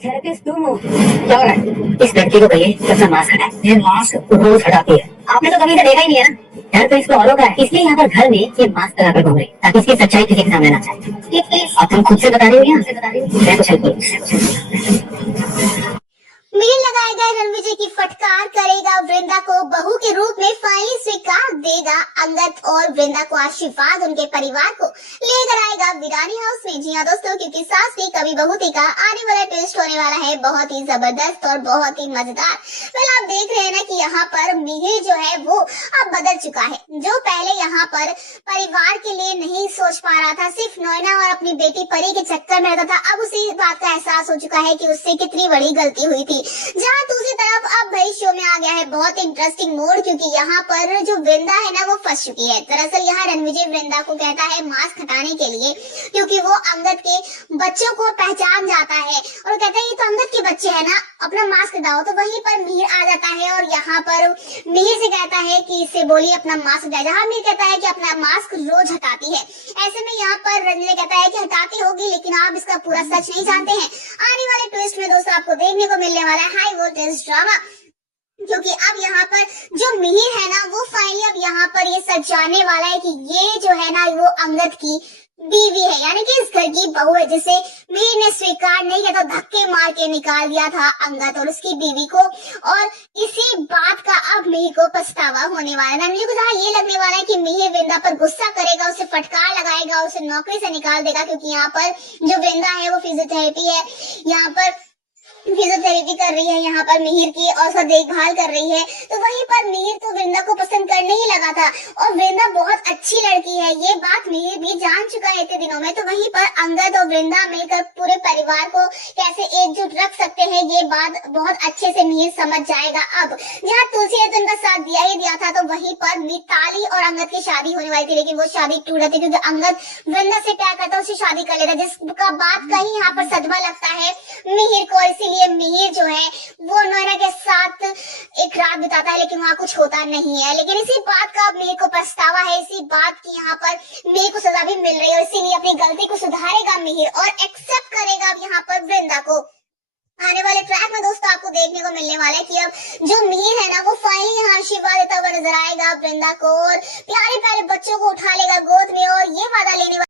Therapist तुम हो? क्या हो रहा है? इस लड़की को कहिए कि अपना मास्क हटाए। ये मास्क रोज हटाती है। आपने तो कभी इसे देखा ही नहीं है ना। डर तो इसको औरों का है, इसलिए यहाँ पर घर में ये मास्क लगाकर घूम रही है, ताकि इसकी सच्चाई किसी के सामने ना आए। अब तुम खुद से बता रही हो या हमसे बता रही हो? मैं कुछ हेल्प करूँ? मीर लगाएगा रणविजय की फटकार, करेगा वृंदा को बहू के रूप में फाइनली स्वीकार, देगा अंगद और वृंदा को आशीर्वाद, उनके परिवार को लेकर आएगा वीरानी हाउस में। जी हाँ दोस्तों, क्योंकि सास की कभी बहुती का आने वाला ट्विस्ट होने वाला है बहुत ही जबरदस्त और बहुत ही मजेदार। वेल आप देख रहे हैं ना कि यहाँ पर मिहिर जो है वो अब बदल चुका है। जो पहले यहाँ पर परिवार के लिए नहीं सोच पा रहा था, सिर्फ नैना और अपनी बेटी परी के चक्कर में रहता था, अब उसी बात का एहसास हो चुका है कि उससे कितनी बड़ी गलती हुई थी। जहाँ दूसरी तरफ अब भाई शो में आ गया है बहुत इंटरेस्टिंग मोड, क्योंकि यहाँ पर जो वृंदा है ना वो फंस चुकी है। दरअसल यहाँ रणविजय वृंदा को कहता है मास्क हटाने के लिए, क्योंकि वो अंगद के बच्चों को पहचान जाता है और कहता है ये तो अंगद के बच्चे है ना, अपना मास्क हटाओ। तो वहीं पर मिहिर आ जाता है और यहाँ पर मिहिर से कहता है कि इससे बोलिए अपना मास्क हटाए। जहाँ मिहिर कहता है कि अपना मास्क रोज हटाती है। ऐसे में यहाँ पर रणविजय कहता है कि हटाती होगी, लेकिन आप इसका पूरा सच नहीं जानते हैं। आने वाले ट्विस्ट में दोस्तों आपको देखने को मिलने वाला है हाई वोल्टेज ड्रामा, क्योंकि अब यहाँ पर जो मिहिर है ना वो फाइनली अब यहाँ पर ये सच जानने वाला है कि ये जो है ना वो अंगद की बीवी है, यानी कि इस घर की बहू है, जिसे मिहिर ने स्वीकार नहीं किया, तो धक्के मार के निकाल दिया था अंगद और उसकी बीवी को। और इसी बात का अब मिहिर को पछतावा होने वाला है। मुझे कुछ ये लगने वाला है कि मिहिर वृंदा पर गुस्सा करेगा, उसे फटकार लगाएगा, उसे नौकरी से निकाल देगा, क्योंकि यहाँ पर जो वृंदा है वो फिजियोथेरेपी है, यहाँ पर फिजियोथेरेपी कर रही है, यहाँ पर मिहिर की और सब देखभाल कर रही है। तो वहीं पर मिहिर तो वृंदा को पसंद करने ही लगा था और वृंदा बहुत अच्छी लड़की है, ये बात मिहिर भी जान चुका है इतने दिनों में। तो वहीं पर अंगद और वृंदा मिलकर पूरे परिवार को कैसे एकजुट रख सकते हैं, ये बात बहुत अच्छे से मिहिर समझ जाएगा। अब जहाँ तुलसी ने तो उनका साथ दिया ही दिया था, तो वहीं पर मिताली और अंगद की शादी होने वाली थी, लेकिन वो शादी टूट रही थी क्योंकि अंगद वृंदा से प्यार करता है, उससे शादी कर लेता, जिसका बात कहीं यहाँ पर सदमा लगता है मिहिर को। इसीलिए मिहिर जो है वो नैना के साथ एक रात बिताता है, लेकिन वहाँ कुछ होता नहीं है। लेकिन इसी बात का मिहिर को पछतावा है, इसी बात की यहाँ पर मिहिर को सजा भी मिल रही है, इसीलिए अपनी गलती को सुधारेगा मिहिर और एक्सेप्ट करेगा अब यहाँ पर वृंदा को। आने वाले ट्रैक में दोस्तों आपको देखने को मिलने वाला है कि अब जो मिहिर है ना वो फाइनली यहाँ आशीर्वाद देता हुआ नजर आएगा वृंदा को और प्यारे प्यारे बच्चों को उठा लेगा गोद में और ये वादा लेने